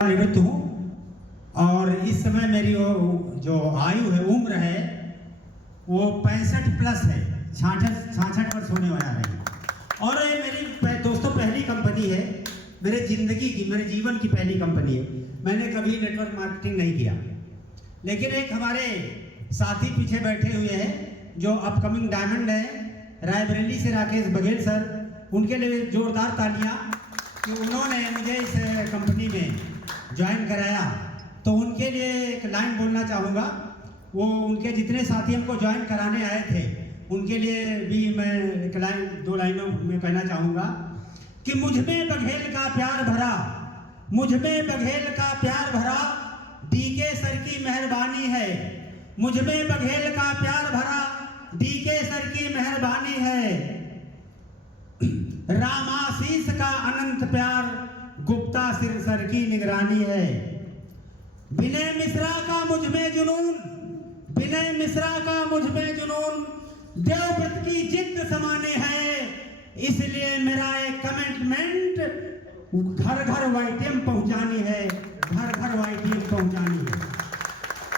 निवृत्त हूँ और इस समय मेरी जो आयु है, उम्र है, वो 65 प्लस है, 66 वर्ष होने वाला है। और ये मेरी दोस्तों पहली कंपनी है, मेरे जिंदगी की, मेरे जीवन की पहली कंपनी है। मैंने कभी नेटवर्क मार्केटिंग नहीं किया, लेकिन एक हमारे साथी पीछे बैठे हुए हैं जो अपकमिंग डायमंड है, रायबरेली से राकेश बघेल सर, उनके लिए जोरदार तालियां कि उन्होंने मुझे इस कंपनी में ज्वाइन कराया। तो उनके लिए एक लाइन बोलना चाहूँगा। वो उनके जितने साथी हमको ज्वाइन कराने आए थे, उनके लिए भी मैं एक लाइन, 2 लाइनों में कहना चाहूँगा कि मुझ में बघेल का प्यार भरा, मुझ में बघेल का प्यार भरा, डीके सर की मेहरबानी है। मुझ में बघेल का प्यार भरा, डीके सर की मेहरबानी है। रामाशीष का अनंत प्यार, गुप्ता सिर सर की निगरानी है। विनय मिश्रा का मुझ में जुनून, विनय मिश्रा का मुझ में जुनून, देवव्रत की जिद समाने है। इसलिए मेरा एक कमिटमेंट घर घर वाईटीएम पहुंचानी है, घर घर वाईटीएम पहुंचानी है।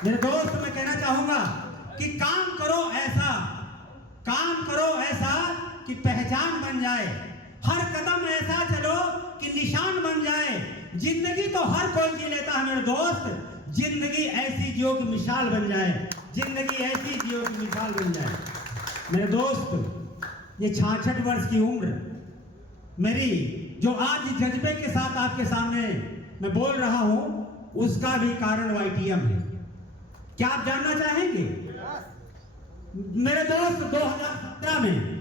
मेरे दोस्त, मैं कहना चाहूंगा कि काम करो ऐसा, काम करो ऐसा कि पहचान बन जाए। हर कदम ऐसा चलो कि निशान बन जाए। जिंदगी तो हर कोई जी लेता है मेरे दोस्त, जिंदगी ऐसी जियो की मिसाल बन जाए, जिंदगी ऐसी जियो की मिसाल बन जाए। मेरे दोस्त, ये 66 वर्ष की उम्र मेरी, जो आज जज्बे के साथ आपके सामने मैं बोल रहा हूं, उसका भी कारण वाईटीएम है। क्या आप जानना चाहेंगे? मेरे दोस्त, 2017 में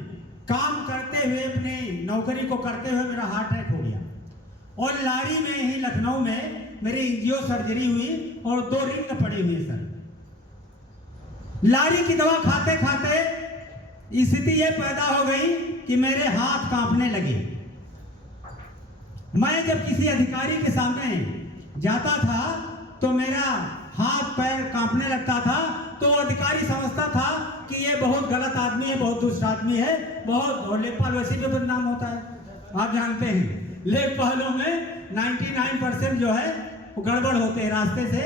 काम करते हुए, अपनी नौकरी को करते हुए मेरा हार्ट अटैक हो गया और लारी में ही लखनऊ में मेरी एंजियो सर्जरी हुई और 2 रिंग पड़ी हुई सर। लारी की दवा खाते खाते स्थिति ये पैदा हो गई कि मेरे हाथ कांपने लगे। मैं जब किसी अधिकारी के सामने जाता था तो मेरा हाथ पैर कांपने लगता था, तो अधिकारी समझता था कि ये बहुत गलत आदमी है, बहुत दुष्ट आदमी है, बहुत, और लेखपाल वैसे भी बदनाम होता है, आप जानते हैं। लेखपालों में 99% जो है वो गड़बड़ होते हैं, रास्ते से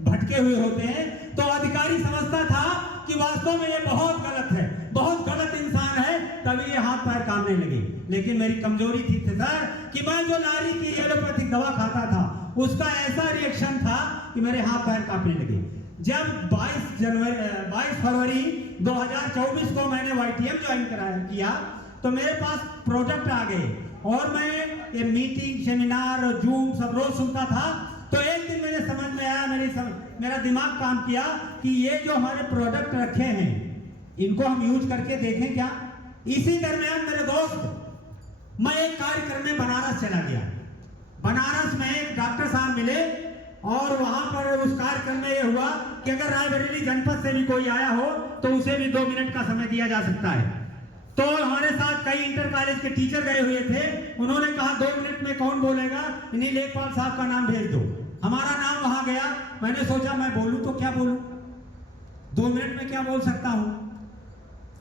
भटके हुए होते हैं। तो अधिकारी समझता था कि वास्तव में ये बहुत गलत है, बहुत गलत इंसान है, तभी ये हाथ पैर कांपने लगे। लेकिन मेरी कमजोरी थी सर कि मैं जो लारी की एलोपैथिक दवा खाता था, उसका ऐसा रिएक्शन था कि मेरे हाथ पैर कांपने लगे। जब 22 फरवरी 2024 को मैंने वाईटीएम ज्वाइन किया, तो मेरे पास प्रोडक्ट आ गए और मैं ये मीटिंग, सेमिनार और जूम सब रोज सुनता था। तो एक दिन मेरे समझ में आया, मेरा दिमाग काम किया कि ये जो हमारे प्रोडक्ट रखे हैं, इनको हम यूज करके देखें क्या। इसी दरमियान मेरे दोस्त, मैं एक कार्यक्रम में बनारस चला गया। बनारस में एक डॉक्टर साहब मिले और वहां पर उस कार्यक्रम में यह हुआ कि अगर रायबरेली जनपद से भी कोई आया हो तो उसे भी 2 मिनट का समय दिया जा सकता है। तो हमारे साथ कई इंटर कॉलेज के टीचर गए हुए थे। उन्होंने कहा 2 मिनट में कौन बोलेगा, इन्हीं लेखपाल साहब का नाम भेज दो। हमारा नाम वहां गया। मैंने सोचा मैं बोलूं तो क्या बोलूं, 2 मिनट में क्या बोल सकता हूं।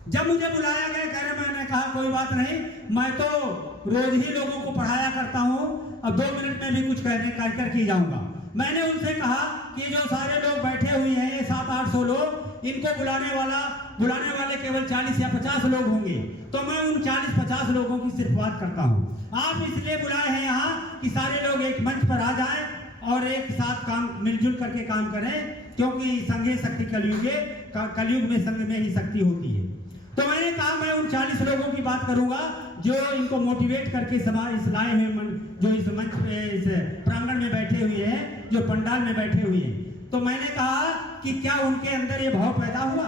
जब मुझे बुलाया गया, कह रहे, मैंने कहा कोई बात नहीं, मैं तो रोज ही लोगों को पढ़ाया करता हूं, अब 2 मिनट में भी कुछ कहकर के जाऊंगा। मैंने उनसे कहा कि जो सारे लोग बैठे हुए हैं, ये 700-800 लोग, इनको बुलाने वाले केवल 40 या 50 लोग होंगे, तो मैं उन 40-50 लोगों की सिर्फ बात करता हूं। आप इसलिए बुलाए हैं यहाँ कि सारे लोग एक मंच पर आ जाएं और एक साथ काम, मिलजुल करके काम करें, क्योंकि संघे शक्ति कलयुग में संघ में ही शक्ति होती है। तो मैंने कहा मैं उन 40 लोगों की बात करूंगा जो इनको मोटिवेट करके समाज इस लाए हुए, जो इस मंच पे, इस प्रांगण में बैठे हुए हैं, जो पंडाल में बैठे हुए हैं। तो मैंने कहा कि क्या उनके अंदर ये भाव पैदा हुआ,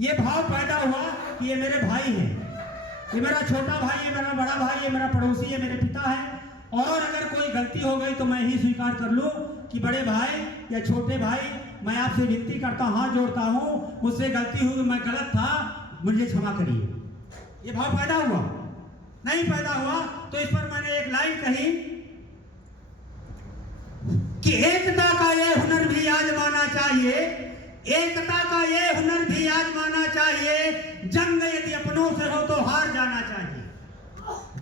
ये भाव पैदा हुआ कि ये मेरे भाई हैं, ये मेरा छोटा भाई है, मेरा बड़ा भाई है, मेरा पड़ोसी है, मेरे पिता है, और अगर कोई गलती हो गई तो मैं ही स्वीकार कर लूं कि बड़े भाई या छोटे भाई, मैं आपसे विनती करता हूं, हाथ जोड़ता हूं, मुझसे गलती हुई, मैं गलत था, मुझे क्षमा करिए। ये भाव पैदा हुआ? नहीं पैदा हुआ। तो इस पर मैंने एक लाइन कही कि एकता का ये हुनर भी आजमाना चाहिए, एकता का ये हुनर भी आजमाना चाहिए, जंग यदि अपनों से हो तो हार जाना चाहिए,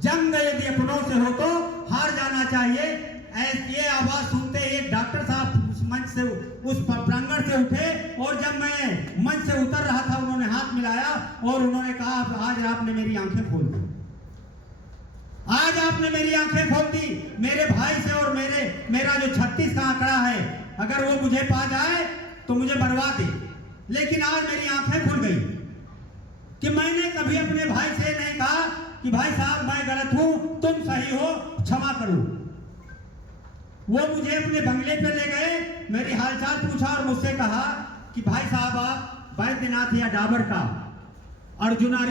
जंग यदि अपनों से हो तो हार जाना चाहिए। ये आवाज सुनते ही एक डॉक्टर साहब उस मंच से, उस प्रांगण से उठे, और जब मैं मंच से उतर रहा था उन्होंने हाथ मिलाया और उन्होंने कहा, आज आपने मेरी आंखें खोल दी, आज आपने मेरी आंखें खोल दी। मेरे भाई से और मेरा जो 36 का आंकड़ा है, अगर वो मुझे पा जाए तो मुझे बर्बाद दे, लेकिन आज मेरी आंखें खुल गई कि मैंने कभी अपने भाई से नहीं कहा कि भाई साहब मैं गलत हूं, तुम सही हो, क्षमा करो। वो मुझे अपने बंगले पे ले गए, मेरी हालचाल पूछा और मुझसे कहा कि भाई साहब आप बैद्यनाथ या डाबर का अर्जुनारी